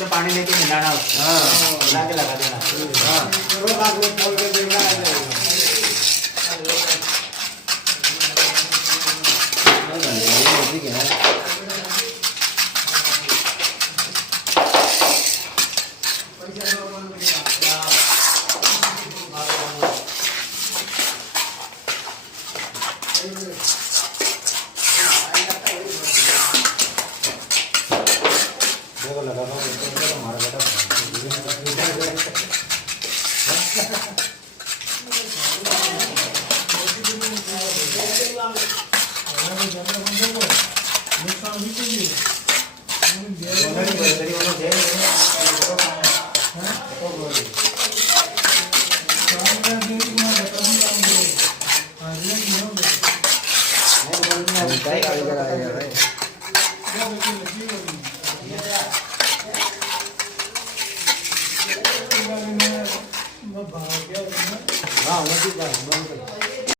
तो पानी लेके मिलाना उसको। हाँ मिला के लगा देना। हाँ रोज आप लोग खोल के देखना है। ठीक है देखो लगा हमारा बेटा हाँ